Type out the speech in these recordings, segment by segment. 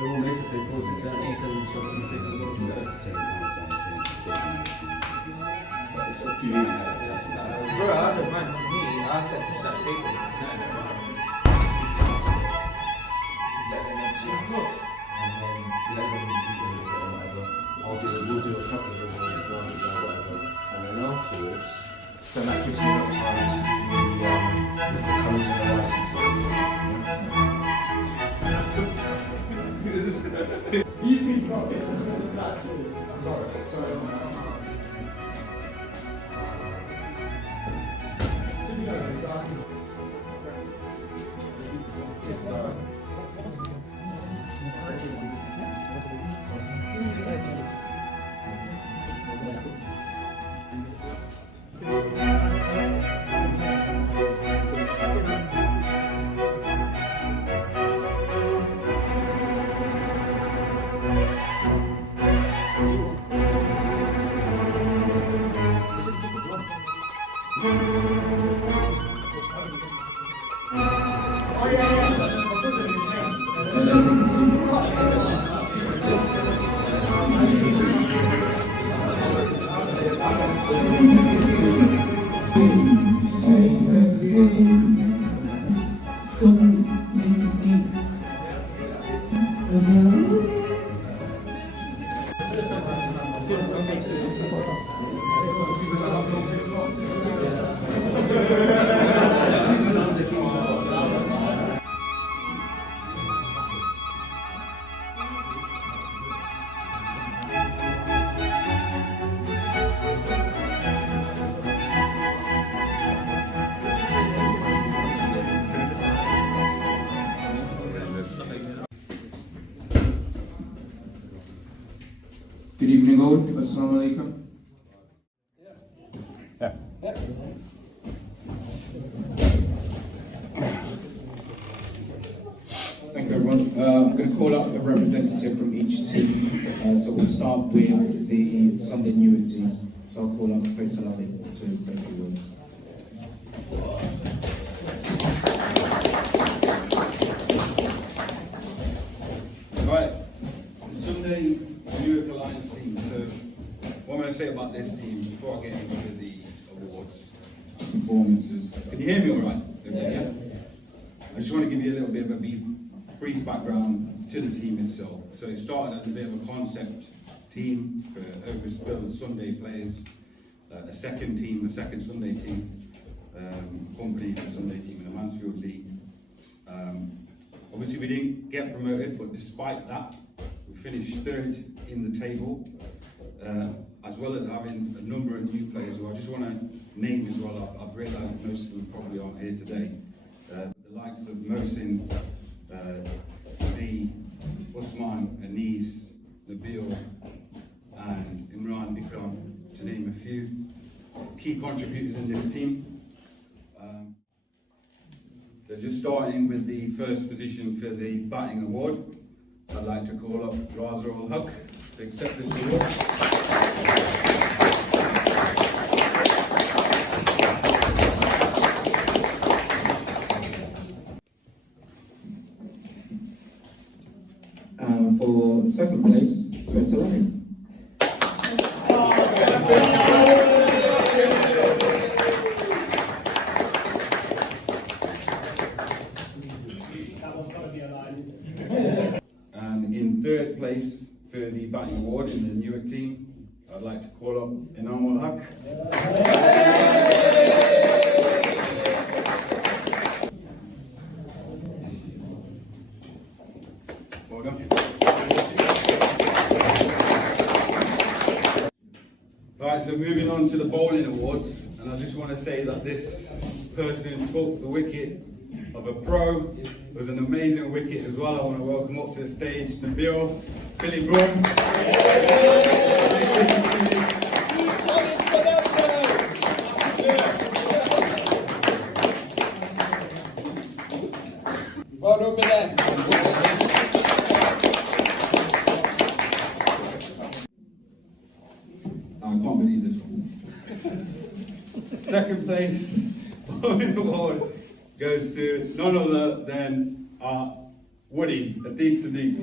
Everyone basically calls it that until you sort of think of what you do at the same time. But it's up to you. Bro, I don't mind. Me, I said to set people. Let them see close. And then let them do whatever. We'll do a couple of whatever. And then afterwards, then that gives you enough time to do the colours and the license. You can drop it. Sorry. Good evening all, Assalamu alaikum. Thank you everyone. I'm going to call up a representative from each team. So we'll start with the Sunday Newark team. So I'll call up Faisal Ali to say a few words. Right, the Sunday Newark Alliance team. So what I'm going to say about this team before I get into the awards performances. Can you hear me all right? Yeah. I just want to give you a little bit of a brief background to the team itself. So it started as a bit of a concept team for overspilled Sunday players, a second Sunday team, company a Sunday team in the Mansfield League. Obviously we didn't get promoted, but despite that, we finished third in the table, as well as having a number of new players who I just want to name as well. I've realised most of them probably aren't here today. The likes of Mohsin, Z, Usman, Anis, Nabil, and Imran Ikram, to name a few key contributors in this team. So just starting with the first position for the batting award, I'd like to call up Raza Ul-Haq to accept this award. For second place, Faisal Ali. And in third place for the batting award in the Newark team, I'd like to call up Inam Ul-Haq. Well done. Right, Right, so moving on to the bowling awards, and I just want to say that this person took the wicket of a pro. It was an amazing wicket as well. I want to welcome up to the stage Nabil, Billy Broom. I can't believe this one. Second place bowling award goes to none other than Woody, Atiq Sadiq.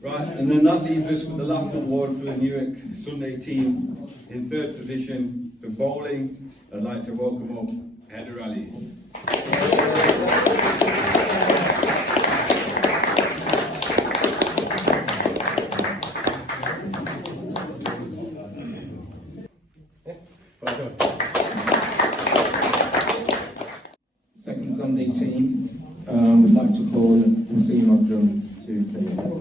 Right, and then that leaves us with the last award for the Newark Sunday team. In third position for bowling, I'd like to welcome up Heather Ali. Second Sunday team, would like to call Wasim Abdul to say hello.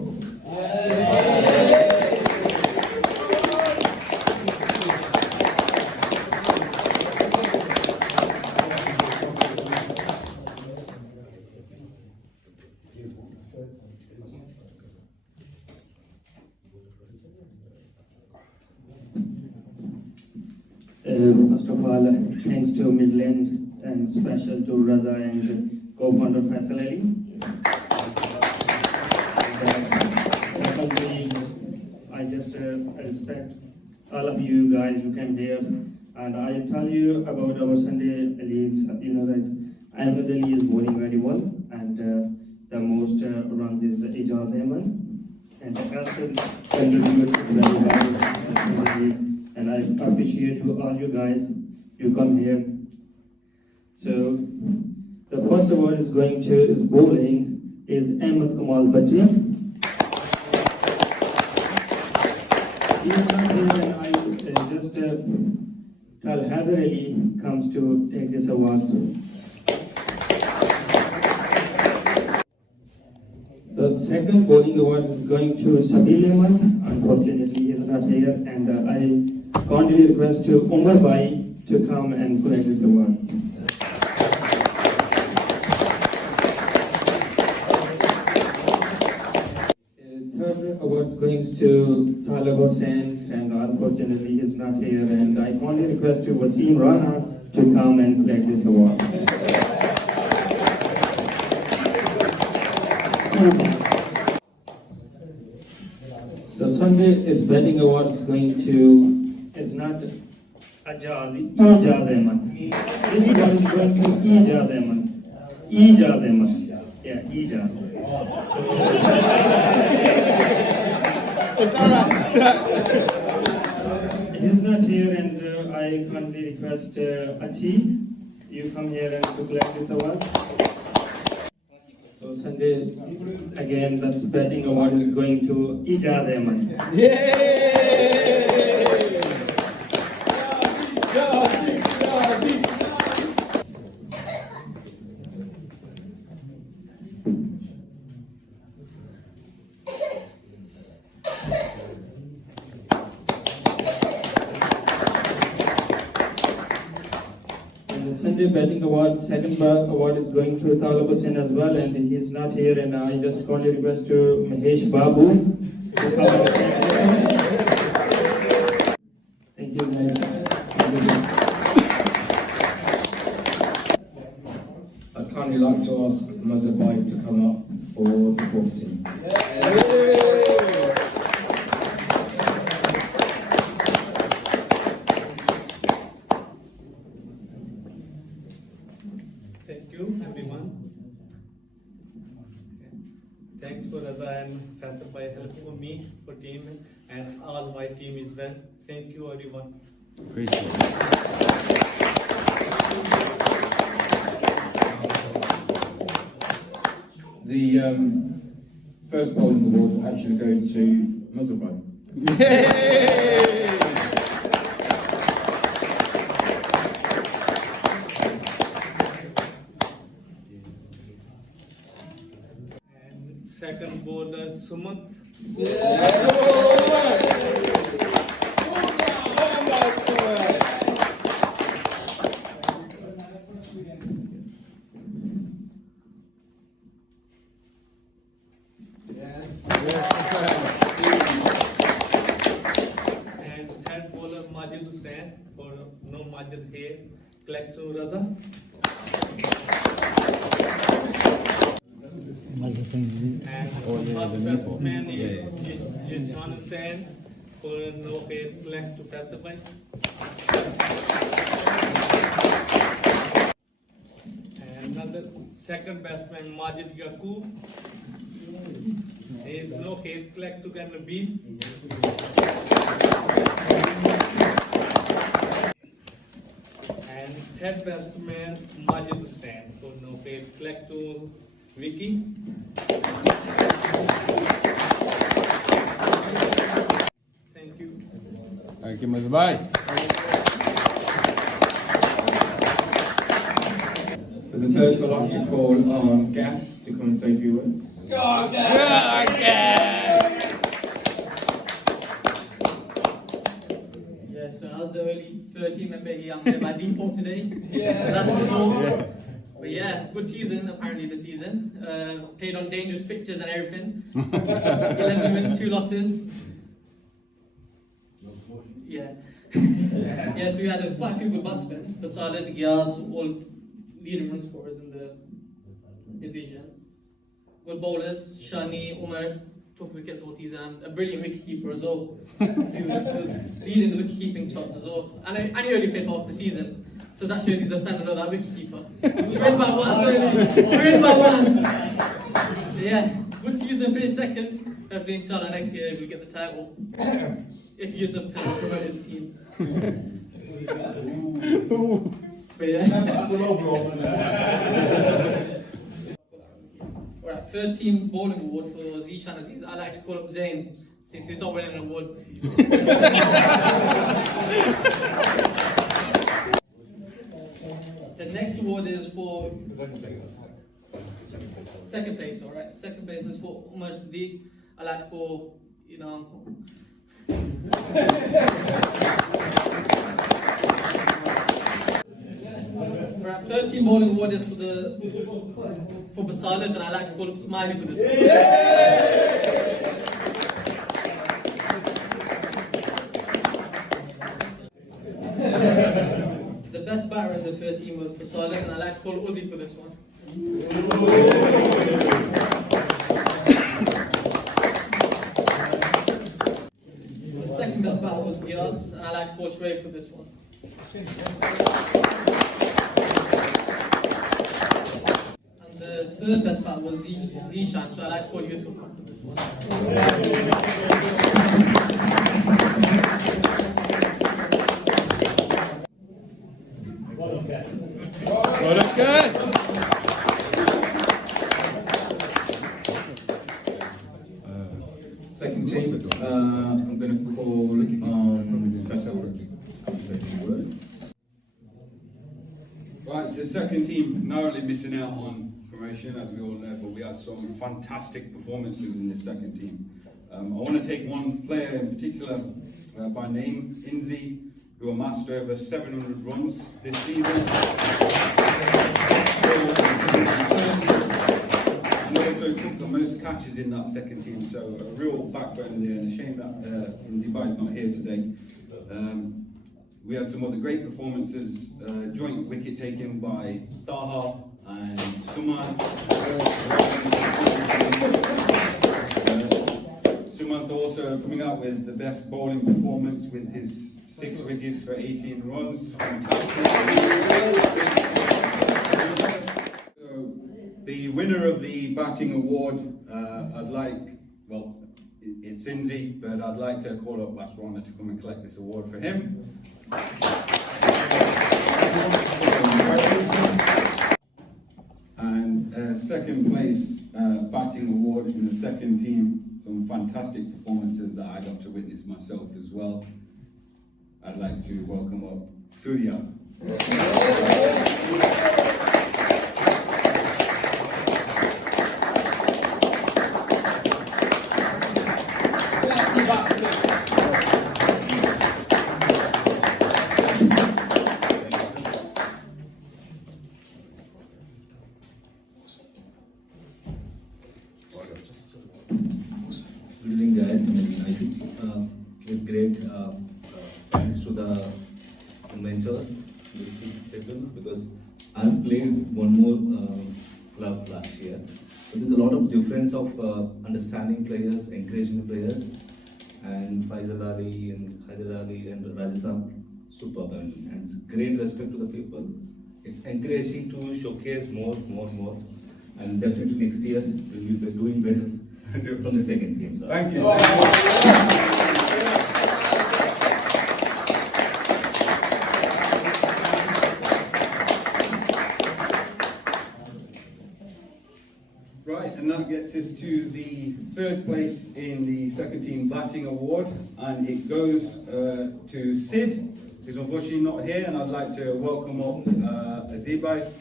First of all, thanks to Midland and special to Raza and co-founder Faisal Ali. Secondly, I just respect all of you guys who came here, and I tell you about our Sunday leagues. You know, guys, Ahmed Ali is bowling very well, and the most runs is Ijaz Ahmed, and Hassan contributes very well. And I appreciate you, all you guys, you come here. So the first award is going to is bowling is Ahmed Kamal Bachi. He's not here, and I just tell Heather Ali comes to take this award. The second bowling award is going to Sabil Ahmed. Unfortunately, he is not here, and I kindly request to Umar Bhai to come and collect this award. Third award is going to Talib Hussain, and unfortunately he is not here, and I kindly request to Wasim Rana to come and collect this award. The Sunday is betting award is going to, it's not Ijaz Ahmed. This one is going to Ijaz Ahmed. Ijaz Ahmed. Yeah, Ijaz. He's not here, and I kindly request Achi, you come here and to collect this award. So Sunday, again, the betting award is going to Ijaz Ahmed. Sunday Batting Award, second award is going to Talib Hussain as well, and he's not here, and I just kindly request to Mahesh Babu to come. Thank you, guys. I'd kindly like to ask Mazabai to come up for the fourth team. Thank you, everyone. Thanks for Raza and Faisal by helping me for team and all my team as well. Thank you, everyone. Appreciate it. the first bowling award actually goes to Muzzlebride. And second bowler Sumant. And third bowler Majid Hussain for no Majid here. Collects to Raza. And first batsman is Yashan Hussain for no here. Collects to Faisal. And another second batsman Majid Yaqub. There is no here. Collects to Nabil. And third batsman Majid Hussain. So no here. Collects to Vicky. Thank you. Thank you, Mr. Bhai. For the third, I'd like to call on Gas to come and say a few words. Yeah, so I was the only 13 member here. I'm by default today. That's before. But yeah, good season apparently this season. Played on dangerous pitches and everything. 11 wins, 2 losses. Yeah. Yeah, so we had quite a few good batsmen. Fasalid, Gyas, all leading run scorers in the division. Good bowlers, Shani, Umar, took wickets all season, and a brilliant wicketkeeper as well. Who was leading the wicket-keeping charts as well. And he only played half the season. So that shows you the standard of that wicketkeeper. Trained by once only. Trained by once. Yeah, good season, finished second. Hopefully inshallah next year we'll get the title. If Yusuf can promote his team. But yeah. That's a low blow. Alright, 13 bowling award for Zishan Aziz. I like to call up Zain since he's not winning an award this season. The next award is for second place, alright? Second place is for Umar Siddiq. I like to call, you know, Alright, 13 bowling award is for Basalat, and I like to call up Smiley for this one. The best batter in the 13 was Basalat, and I like to call Uzi for this one. The second best batter was Gyas, and I like to call Shoaib for this one. And the third best batter was Zishan, so I like to call Yusuf for this one. Well, that's good. Second team, I'm going to call on Faisal. Right, so the second team narrowly missing out on promotion, as we all know, but we had some fantastic performances in this second team. I want to take one player in particular by name, Inzi, who amassed over 700 runs this season. And also took the most catches in that second team, so a real backbone there, and a shame that Inzi Bai's not here today. We had some other great performances, joint wicket taken by Taha and Sumant. Sumant also coming out with the best bowling performance with his 6 wickets for 18 runs. Fantastic. So, the winner of the batting award, it's Inzi, but I'd like to call up Basrana to come and collect this award for him. And second place batting award in the second team. Some fantastic performances that I got to witness myself as well. I'd like to welcome up Surya. Good evening, guys. I think with great thanks to the mentors, because I've played one more club last year. So there's a lot of difference of understanding players, encouraging players, and Faisal Ali and Haider Ali and Rajasthan, superb. And it's great respect to the people. It's encouraging to showcase more, and definitely next year we'll be doing better. From the second team. So. Thank you. Right, and that gets us to the third place in the second team batting award, and it goes to Sid, who's unfortunately not here, and I'd like to welcome up Adibai.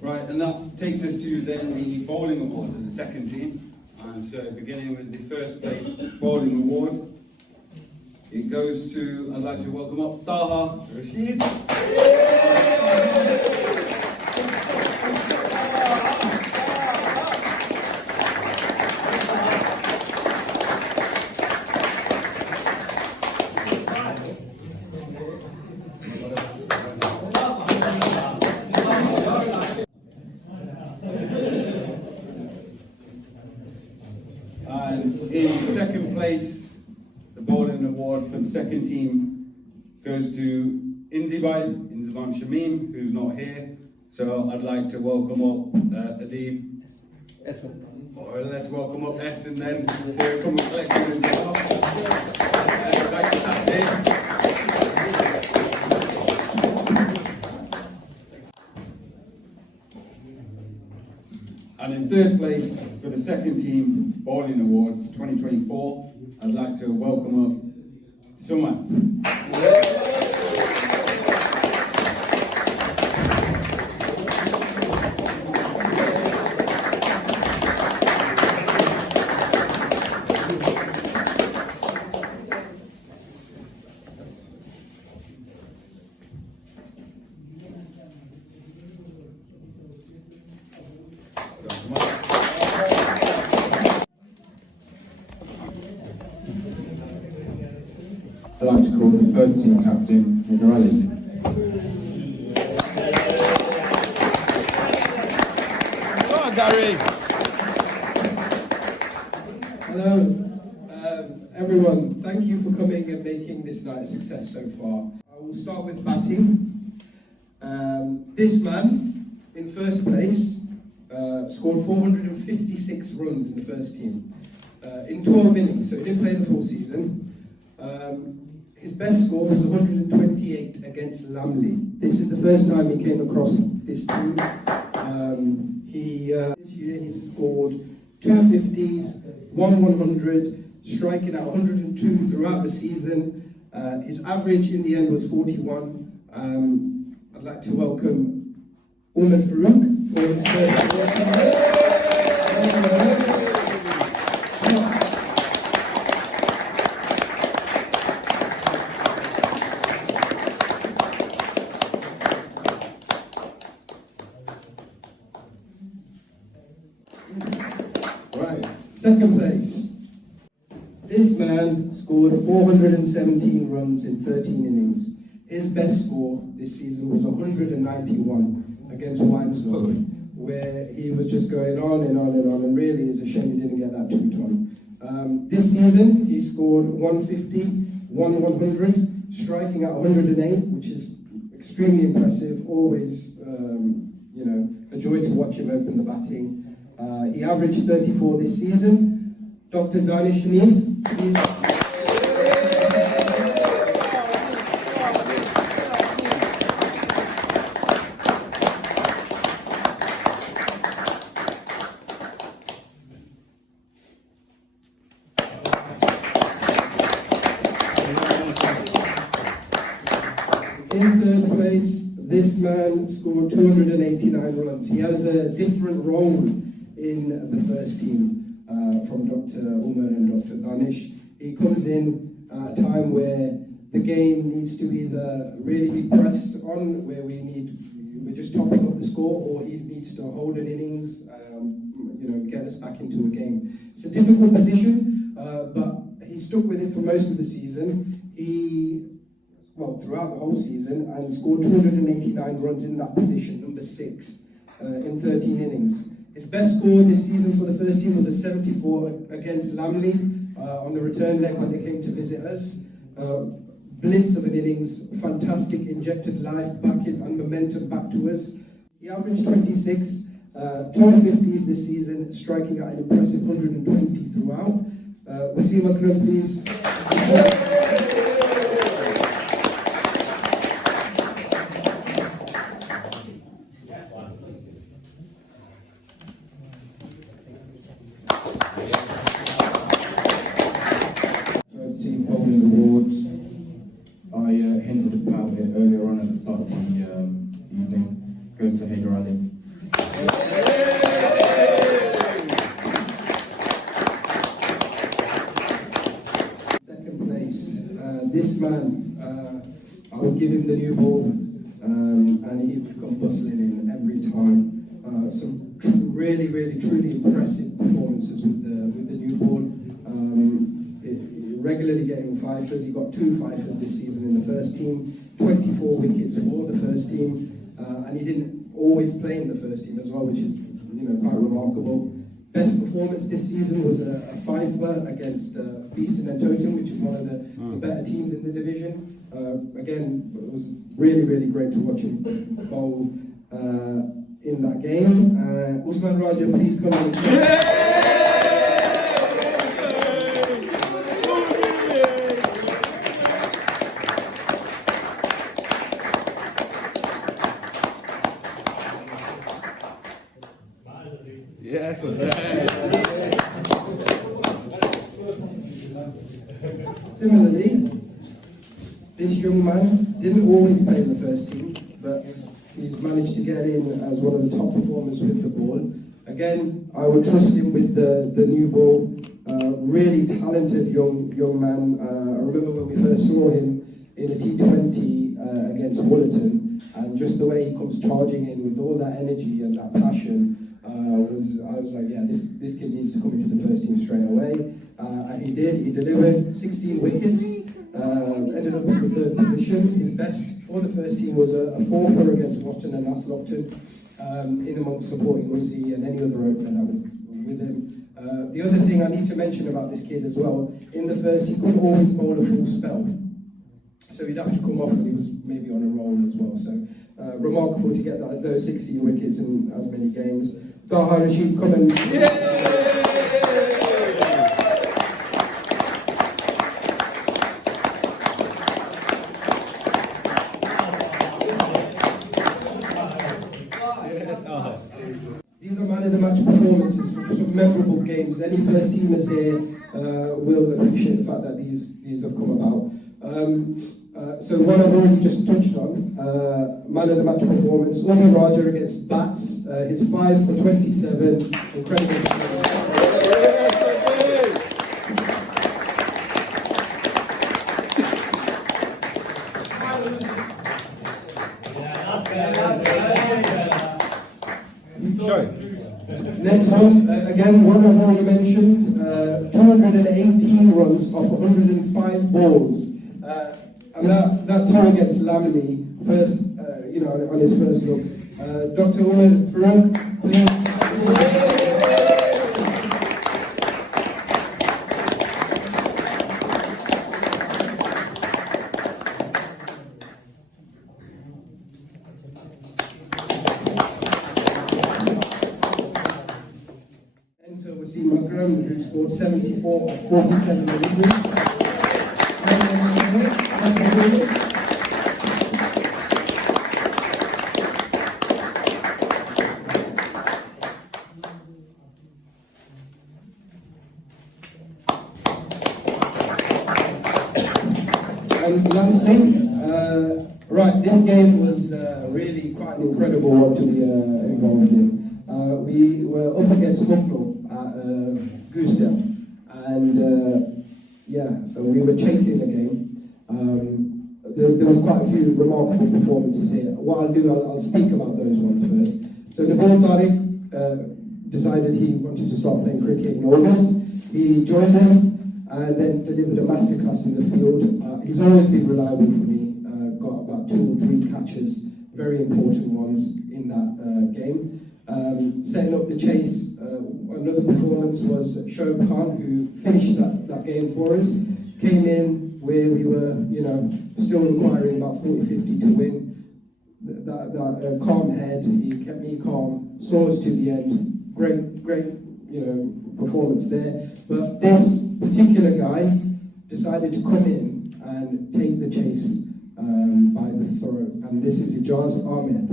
Right, and that takes us to then the bowling awards of the second team. And so beginning with the first place bowling award, it goes to, I'd like to welcome up Taha Rashid. And in second place, the bowling award for the second team goes to Inziban Shamim, who's not here. So I'd like to welcome up Adib. Or let's welcome up Essen then to come and collect him as well. Thank you, Saturday. And in third place for the second team bowling award 2024, I'd like to welcome up Summa. I'd like to call the first team captain, Mr. Ali. Hello, everyone. Thank you for coming and making this night a success so far. I will start with batting. This man, in first place, scored 456 runs in the first team in 12 innings, so he didn't play the full season. His best score was 128 against Lamley. This is the first time he came across this team. This year he scored 250s, 100, striking out 102 throughout the season. His average in the end was 41. I'd like to welcome Umar Farouk for his first year. Right, second place. This man scored 417 runs in 13 innings. His best score this season was 191 against Wimeslow, where he was just going on and on and on, and really it's a shame he didn't get that 2-ton. This season he scored 150, 100, striking at 108, which is extremely impressive. Always, a joy to watch him open the batting. He averaged 34 this season. Dr. Danish Hanif is... In third place, this man scored 289 runs. He has a different role in the first team from Dr. Umar and Dr. Danish. He comes in at a time where the game needs to either really be pressed on, where we're just topping up the score, or he needs to hold an innings, get us back into a game. It's a difficult position, but he stuck with it for most of the season. Throughout the whole season, and scored 289 runs in that position, number 6, in 13 innings. His best score this season for the first team was a 74 against Lamley on the return leg when they came to visit us. Blitz of an innings, fantastic, injected life back in and momentum back to us. He averaged 26, 250s this season, striking at an impressive 120 throughout. Wasim Akram, please. Team bowling awards. I hinted about it earlier on at the start of the evening. Goes to Hader Ali. Second place, this man, I would give him the new ball, and he would come bustling in every time. Some really, truly impressive performances with the new ball. Regularly getting fifers. He got 2 fifers this season in the first team, 24 wickets for the first team, and he didn't always play in the first team as well, which is quite remarkable. Best performance this season was a fifer against Beeston and Totem, which is one of the better teams in the division. Again, it was really great to watch him bowl in that game. Usman Raja, please come on. Yes. Similarly, this young man didn't always play in the first team, but he's managed to get in as one of the top performers with the ball. Again, I would trust him with the new ball. Really talented young man. I remember when we first saw him in the T20 against Woollerton, and just the way he comes charging in with all that energy and that passion. I was like, yeah, this kid needs to come into the first team straight away. And he did. He delivered 16 wickets, ended up in the third position. His best for the first team was a 4-for against Watton and Aslockton, in amongst supporting Uzi and any other opener that was with him. The other thing I need to mention about this kid as well, in the first, he couldn't always bowl a full spell. So he'd have to come off when he was maybe on a roll as well. So remarkable to get those 16 wickets in as many games. Taha Rashid, come and... These are man of the match performances for some memorable games. Any first teamers here will appreciate the fact that these have come about. So one I've already just touched on, man of the match performance, Umar Raja against Bats, his 5 for 27, incredible. Next one, again, one I've already mentioned, 218 runs off 105 balls. And that tour against Lamley, first, on his first look. Dr. Umar Farooq, please. Enter Wasim Akram, who scored 74 of 47 deliveries. And lastly, Right, this game was really quite an incredible one to be involved in. We were up against Hucknall at Goose and we were chasing the game. There was quite a few remarkable performances here. What I'll do, I'll speak about those ones first. So Nabil Tariq decided he wanted to start playing cricket in August. He joined us and then delivered a masterclass in the field. He's always been reliable for me. Got about 2 or 3 catches, very important ones in that game. Setting up the chase, another performance was Shoaib Khan, who finished that game for us. Came in where we were, still requiring about 40-50 to win. That calm head, he kept me calm, saw us to the end. Great, performance there. But this particular guy decided to come in and take the chase by the throw. And this is Ijaz Ahmed.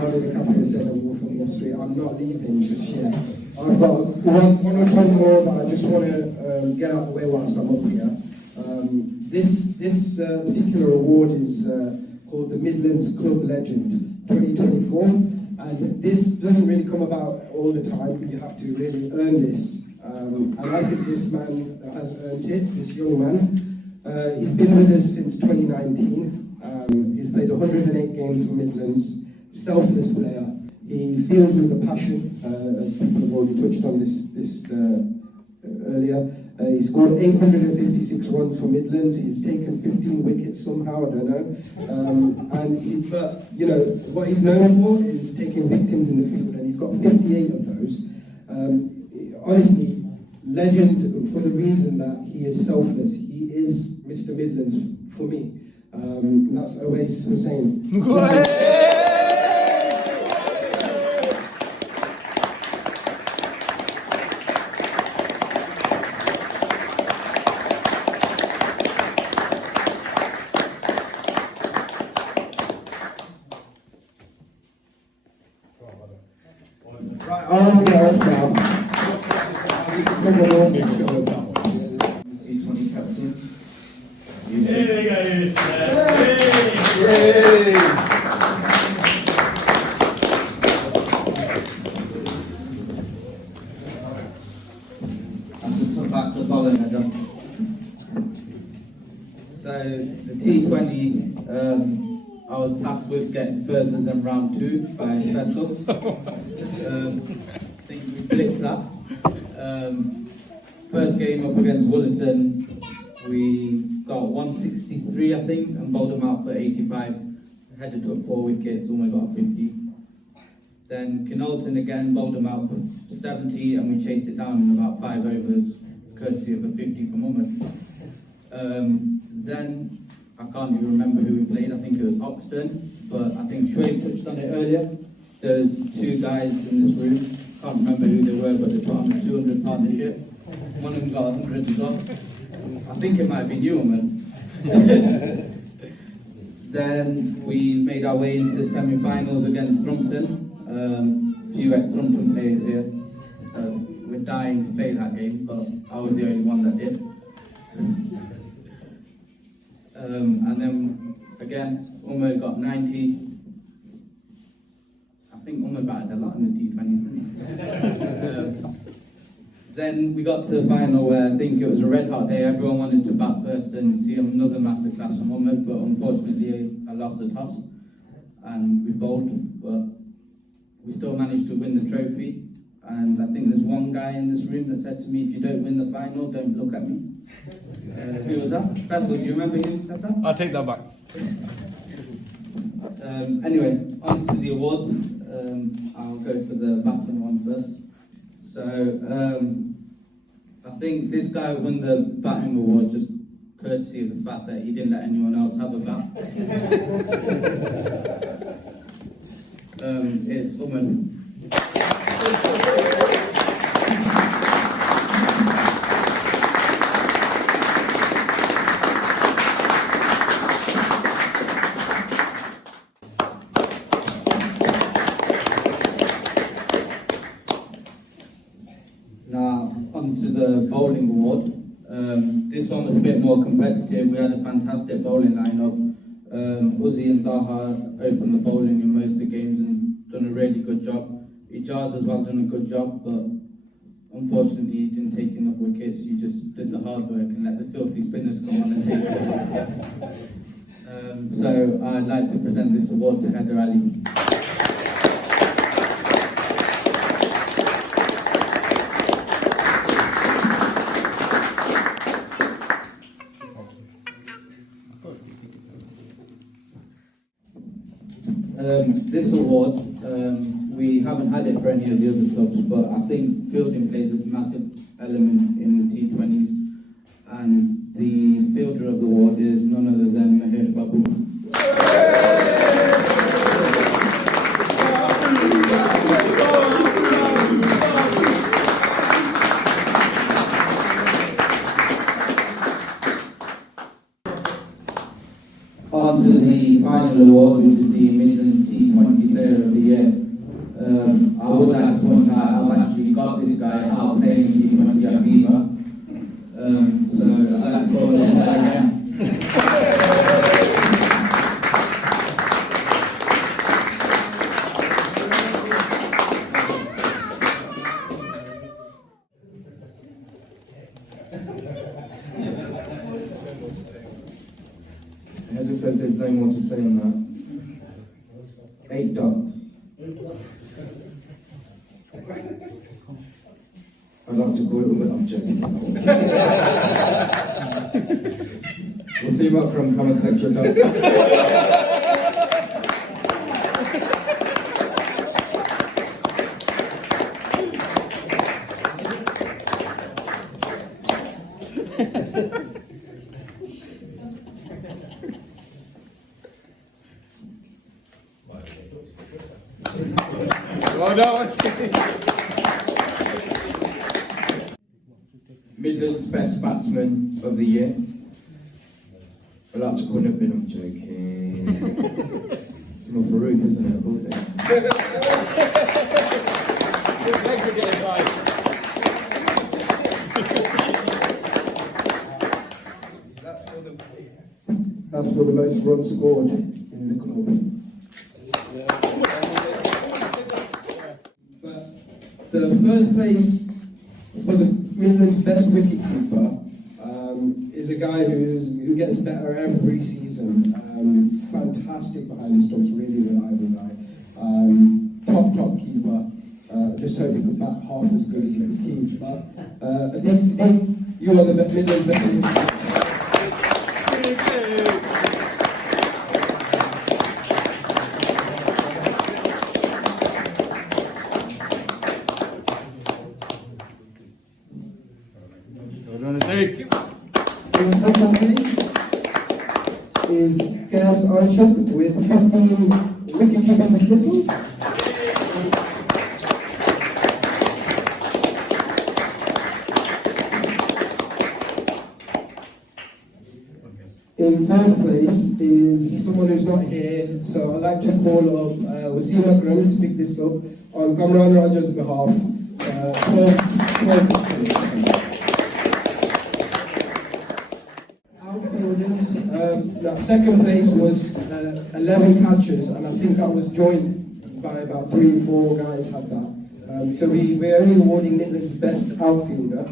As the captain said on Wolf on Wall Street, I'm not leaving just yet. I've got one or two more, but I just want to get out of the way whilst I'm up here. This particular award is called the Midlands Club Legend 2024, and this doesn't really come about all the time. You have to really earn this, and I think this man has earned it, this young man. He's been with us since 2019. He's played 108 games for Midlands, selfless player. He feels with a passion, as people have already touched on this earlier. He scored 856 runs for Midlands. He's taken 15 wickets somehow, I don't know. But what he's known for is taking victims in the field, and he's got 58 of those. Honestly, legend for the reason that he is selfless. He is Mr. Midlands for me. That's Owais Hussain. Right, on we go now. T20 captain. Hey guys! I just put back the ball in the jump. So the T20, I was tasked with getting further than round 2 by Faisal. I think we blitzed that. First game up against Woollerton, we got 163, I think, and bowled them out for 85. Headed took 4 wickets, only got 50. Then Kinolton again bowled them out for 70, and we chased it down in about 5 overs, courtesy of a 50 from Umar. Then I can't even remember who we played. I think it was Oxton, but I think Shoaib touched on it earlier. There's 2 guys in this room. Can't remember who they were, but they put on a 200 partnership. One of them got 100 as well. I think it might have been you, man. Then we made our way into semi-finals against Thrumpton. Few ex-Thrumpton players here. We're dying to play that game, but I was the only one that did. And then again, Umar got 90. I think Umar batted a lot in the T20s, didn't he? Then we got to the final where I think it was a red hot day. Everyone wanted to bat first and see another masterclass from Umar, but unfortunately I lost the toss and we bowled, but we still managed to win the trophy. And I think there's one guy in this room that said to me, if you don't win the final, don't look at me. Who was that? Faisal, do you remember who said that? I'll take that back. Anyway, on to the awards. I'll go for the batting one first. So, I think this guy won the batting award just courtesy of the fact that he didn't let anyone else have a bat. It's Umar. Now, on to the bowling award. This one was a bit more competitive. We had a fantastic bowling lineup. Uzi and Daha opened the bowling in most of the games and done a really good job. Ijaz as well done a good job, but unfortunately he didn't take enough wickets. You just did the hard work and let the filthy spinners come on and take the wickets. So I'd like to present this award to Haider Ali. This award, we haven't had it for any of the other clubs, but I think fielding plays a massive element in the T20s, and the fielder of the award is none other than Mahesh Babu. On to the final award, which is the Midlands T20 Player of the Year. I would like to point out I've actually got this guy out playing T20 at Viva. So I'd like to call him again. I just said there's no more to say on that. 8 ducks. I'd like to call it a object. We'll see what come and collect your duck. Midlands Best Batsman of the Year. I like to call it, but I'm joking. It's not Farouk, isn't it? Of course it is. That's for the most runs scored in the club. But the first place for the Midlands Best Wicketkeeper is a guy who gets better every season. Fantastic behind the stumps, really reliable guy. Top keeper. Just hope he could bat half as good as he keeps. But against him, you are the Midlands Best Wicketkeeper. In second place is Gas Archer with 15 wicket-keeping dismissals. In third place is someone who's not here, so I'd like to call up Wasim Akram to pick this up on Kamran Raja's behalf. 12 second place was 11 catches, and I think that was joined by about 3 or 4 guys had that. So we're only awarding Midland's best outfielder,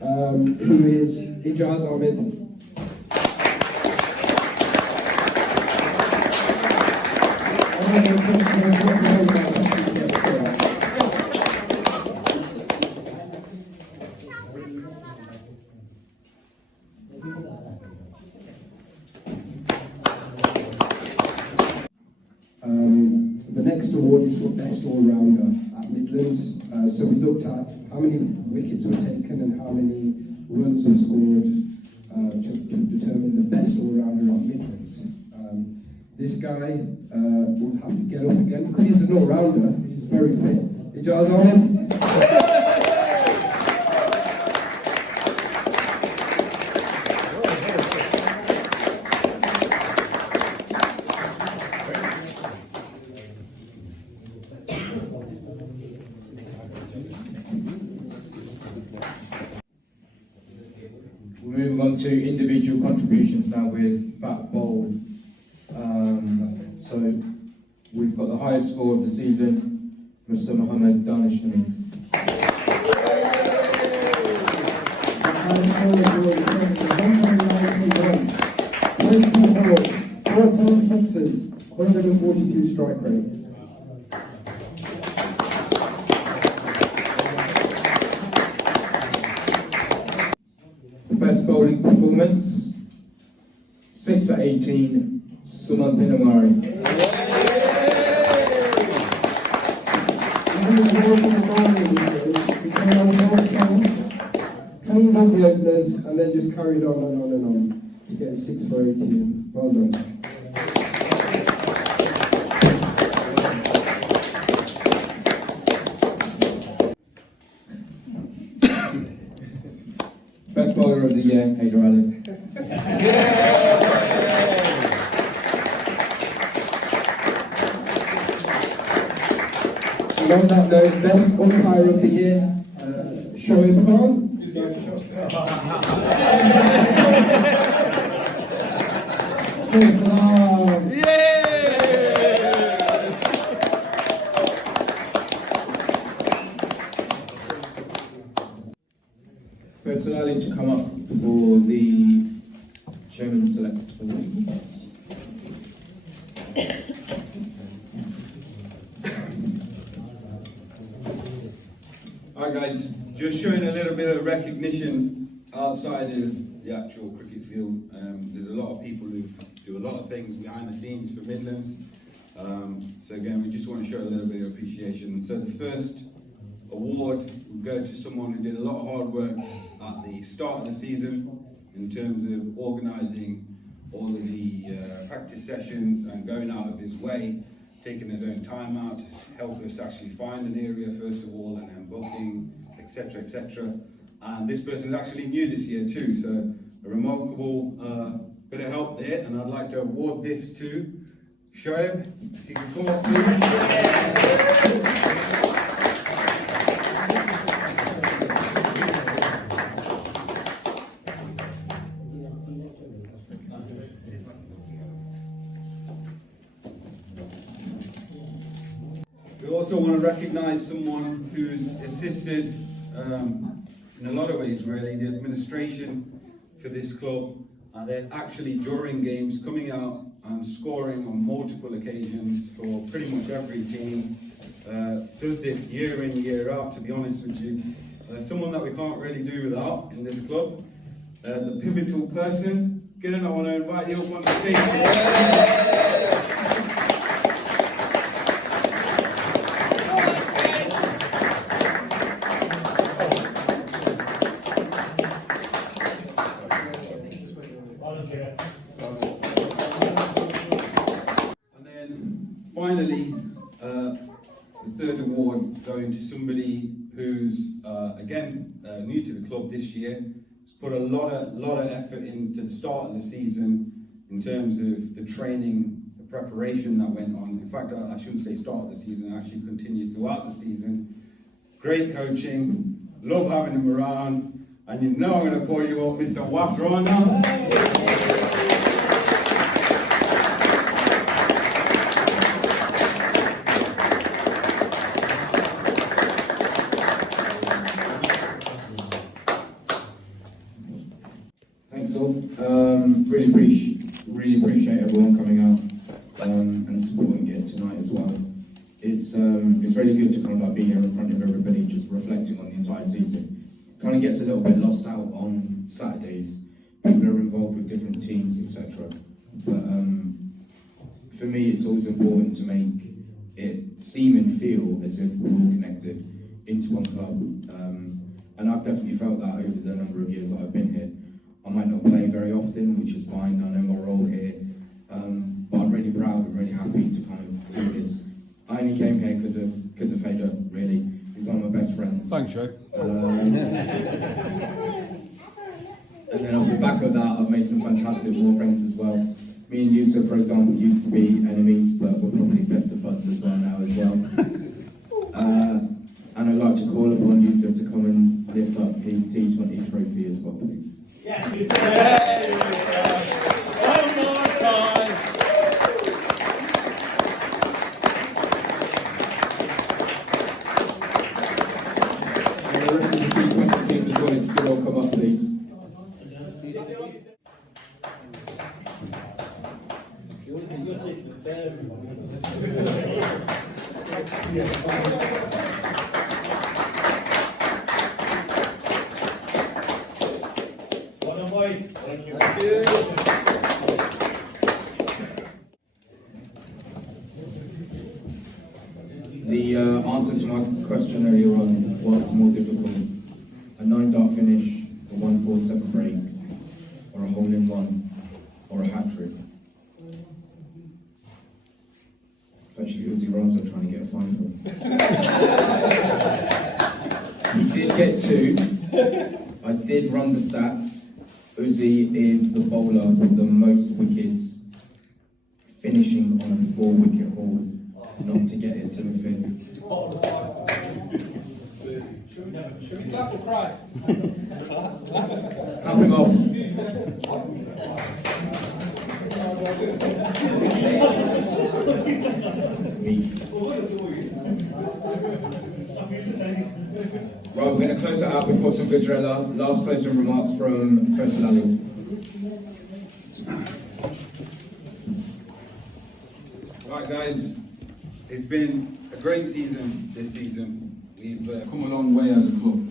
who is Ijaz Ahmed. The next award is for Best All-Rounder at Midlands. So we looked at how many wickets were taken and how many runs were scored to determine the Best All-Rounder at Midlands. This guy will have to get up again because he's an all-rounder. He's very fit. Ijaz Ahmed. We're moving on to individual contributions now with bat bowl. So we've got the highest score of the season, Mr. Mohammed Danish Namin. The highest score of the season, 191. 20 balls, 14 sixes, 142 strike rate. Best bowling performance, 6 for 18, Sumanth Amari. Cleaned up the openers and then just carried on and on and on to get 6 for 18. Well done. Best bowler of the year, Haider Ali. And on that note, best umpire of the year, Shoaib Salam. Personally to come up for the chairman select. Alright guys, just showing a little bit of recognition outside of the actual cricket field. There's a lot of people who do a lot of things behind the scenes for Midlands. So again, we just want to show a little bit of appreciation. So the first award will go to someone who did a lot of hard work at the start of the season in terms of organising all of the practice sessions and going out of his way, taking his own time out to help us actually find an area first of all and then booking, etc, etc. And this person is actually new this year too, so a remarkable bit of help there, and I'd like to award this to Shoaib. If you can come up please. We also want to recognise someone who's assisted in a lot of ways really, the administration for this club, and then actually during games coming out and scoring on multiple occasions for pretty much every team. Does this year in, year out, to be honest with you. Someone that we can't really do without in this club. The pivotal person. Again, I want to invite you up on the stage. Finally, the third award going to somebody who's again new to the club this year. Has put a lot of effort into the start of the season in terms of the training, the preparation that went on. In fact, I shouldn't say start of the season, actually continued throughout the season. Great coaching, love having him around, and you know I'm going to call you up, Mr. Wasrana. Really appreciate everyone coming out and supporting it tonight as well. It's really good to kind of like be here in front of everybody, just reflecting on the entire season. Kind of gets a little bit lost out on Saturdays. People are involved with different teams, etc. But for me, it's always important to make it seem and feel as if we're all connected into one club. And I've definitely felt that over the number of years that I've been here. I might not play very often, which is fine. I know my role here, but I'm really proud and really happy to kind of do this. I only came here because of Haider, really. Thanks, Joe. And then off the back of that, I've made some fantastic war friends as well. Me and Yusuf, for example, used to be enemies, but we're probably best of buds as well now as well. And I'd like to call upon Yusuf to come and lift up his T20 trophy as well, please. Yes, one more time. And the rest of the T20 team as well, if you could all come up, please. The answer to my question earlier on, what's more difficult? A 9-dart finish, a 1-4-7 break, or a hole-in-one, or a hat-trick? It's actually Uzi Raza trying to get a fine for him. He did get 2. I did run the stats. Uzi is the bowler with the most wickets, finishing on a 4-wicket haul, not to get it to the 5th. Should we clap or cry? Clapping off. Right, we're going to close it out before some Gujrella. Last closing remarks from Faisal Ali. Right, guys, it's been a great season this season. We've Come a long way as a club.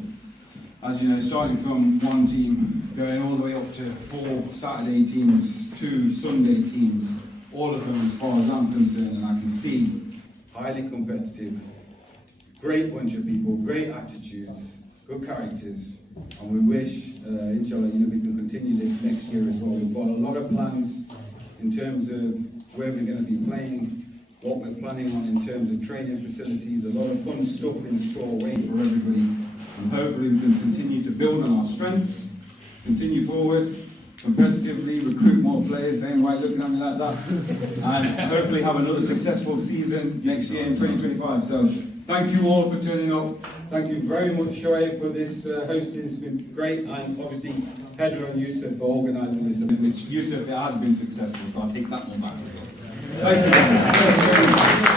As you know, starting from one team, going all the way up to 4 Saturday teams, 2 Sunday teams, all of them, as far as I'm concerned, and I can see. highly competitive, great bunch of people, great attitudes, good characters, and we wish, inshallah, we can continue this next year as well. We've got a lot of plans in terms of where we're going to be playing, what we're planning on in terms of training facilities, a lot of fun stuff in store waiting For everybody, and hopefully we can continue to build on our strengths, continue forward, competitively recruit more players, saying right, looking at me like that, and hopefully have another successful season next year in 2025. So thank you all for turning up. Thank you very much, Shoaib, for this hosting. It's been great, and obviously Heather and Yusuf for organising this. Which Yusuf has been successful, so I'll take that one back as well. Thank you.